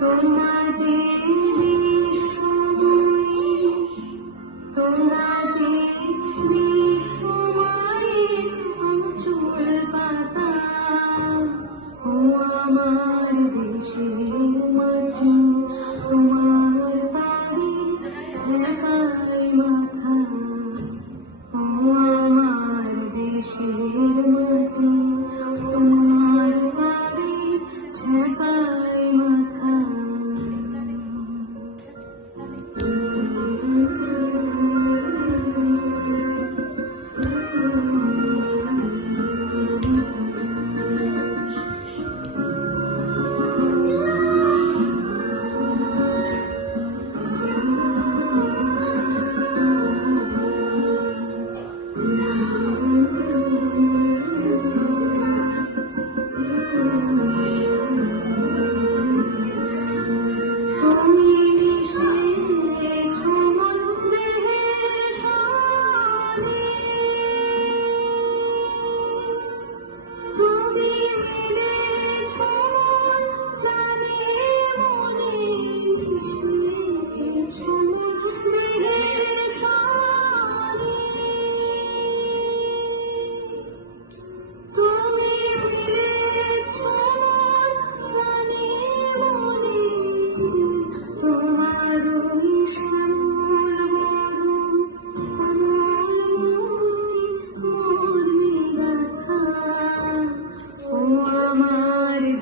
তোমাদের বিশ্বময়, তোমাদের বিশ্বময়ের অচল পাতা, ও আমার দেশের মাটি, তোমার পারে ঠেকায় মাথা, ও আমার দেশের মাটি, তোমার পারে ঠেকায় মাথা।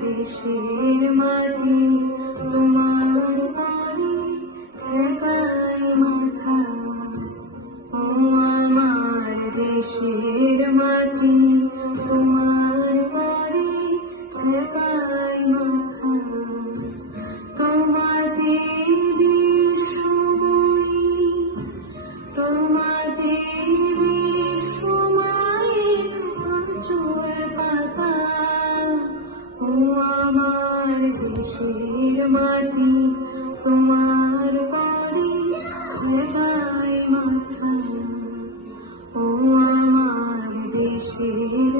দেশের মাটি, তোমার পারে ঠেকায় মাথা, ও আমার দেশের মাটি, তোমার পারে ঠেকায় মাথা। তোমাদের বিশ্বময়, তোমাদের বিশ্বময়ের অচল পাতা, ও আমার দেশের মাটি, তোমার পারে ঠেকায় মাথা, ও আমার দেশের